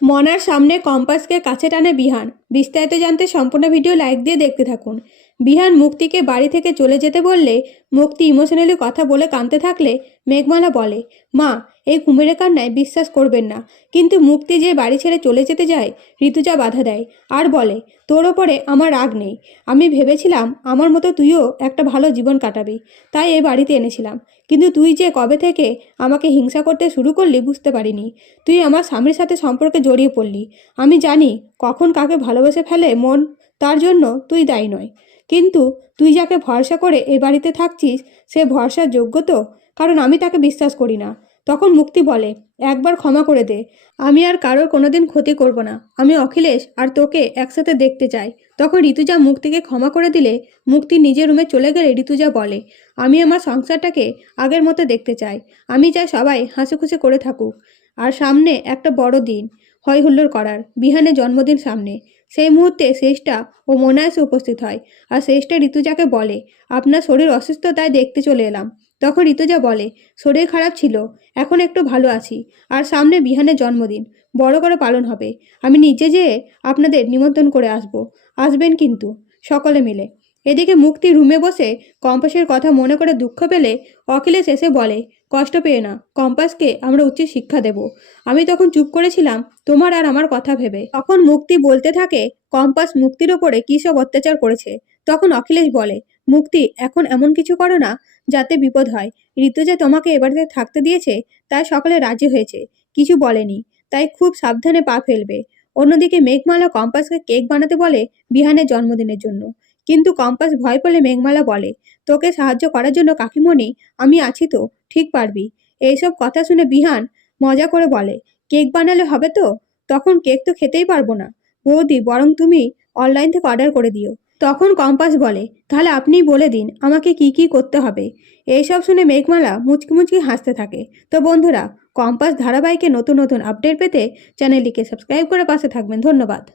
মনার সামনে কম্পাসকে কাছে টানে বিহান। বিস্তারিত জানতে সম্পূর্ণ ভিডিও লাইক দিয়ে দেখতে থাকুন। বিহান মুক্তিকে বাড়ি থেকে চলে যেতে বললে মুক্তি ইমোশনালি কথা বলে কাঁদতে থাকলে মেঘমালা বলে, মা, এই কুমিরের কান্নায় বিশ্বাস করবেন না। কিন্তু মুক্তি যে বাড়ি ছেড়ে চলে যেতে যায়, ঋতুজা বাধা দেয় আর বলে, তোর ওপরে আমার রাগ নেই। আমি ভেবেছিলাম আমার মতো তুইও একটা ভালো জীবন কাটাবি, তাই এই বাড়িতে এনেছিলাম। কিন্তু তুই যে কবে থেকে আমাকে হিংসা করতে শুরু করলি বুঝতে পারিনি। তুই আমার স্বামীর সাথে সম্পর্কে জড়িয়ে পড়লি। আমি জানি কখন কাকে ভালোবেসে ফেলে মন, তার জন্য তুই দায়ী নয়। কিন্তু তুই যাকে ভরসা করে এ বাড়িতে থাকছিস সে ভরসার যোগ্য তো? কারণ আমি তাকে বিশ্বাস করি না। তখন মুক্তি বলে, একবার ক্ষমা করে দে। আমি আর কারোর কোনোদিন ক্ষতি করব না। আমি অখিলেশ আর তোকে একসাথে দেখতে চাই। তখন ঋতুজা মুক্তিকে ক্ষমা করে দিলে মুক্তি নিজের রুমে চলে গেলে ঋতুজা বলে, আমি আমার সংসারটাকে আগের মতো দেখতে চাই। আমি চাই সবাই হাসিখুশি করে থাকুক। আর সামনে একটা বড় দিন, হয় হুল্লোড় করার, বিহানের জন্মদিন সামনে। সেই মুহূর্তে শেষটা ও মনে এসে উপস্থিত হয়। আর শেষটা ঋতুজাকে বলে, আপনার শরীর অসুস্থ তাই দেখতে চলে এলাম। তখন ঋতুজা বলে, শরীর খারাপ ছিল, এখন একটু ভালো আছি। আর সামনে বিহানের জন্মদিন বড় করে পালন হবে। আমি নিজে যেয়ে আপনাদের নিমন্ত্রণ করে আসবেন কিন্তু সকলে মিলে। এদিকে মুক্তি রুমে বসে কম্পাসের কথা মনে করে দুঃখ পেলে অখিলেশ এসে বলে, কষ্ট পেয়ে না, কম্পাসকে আমরা উচিত শিক্ষা দেব। আমি তখন চুপ করেছিলাম তোমার আর আমার কথা ভেবে। তখন মুক্তি বলতে থাকে, কম্পাস মুক্তির ওপরে কী সব অত্যাচার করেছে। তখন অখিলেশ বলে, মুক্তি, এখন এমন কিছু করো না যাতে বিপদ হয়। ঋতুজা তোমাকে এবারে থাকতে দিয়েছে, তাই সকলে রাজি হয়েছে, কিছু বলেনি। তাই খুব সাবধানে পা ফেলবে। অন্যদিকে মেঘমালা কম্পাসকে কেক বানাতে বলে বিহানের জন্মদিনের জন্য। কিন্তু কম্পাস ভয় পেলে মেঘমালা বলে, তোকে সাহায্য করার জন্য কাকিমণি আমি আছি তো, ঠিক পারবি। এইসব কথা শুনে বিহান মজা করে বলে, কেক বানালে হবে তো? তখন কেক তো খেতেই পারবো না বৌদি, বরং তুমি অনলাইন থেকে অর্ডার করে দিও। তখন কম্পাস বলে, তাহলে আপনিই বলে দিন আমাকে কি কি করতে হবে। এইসব শুনে মেঘমালা মুচকি মুচকি হাসতে থাকে। তো বন্ধুরা, কম্পাস ধারাবাহিকে নতুন নতুন আপডেট পেতে চ্যানেলটিকে সাবস্ক্রাইব করে পাশে থাকবেন। ধন্যবাদ।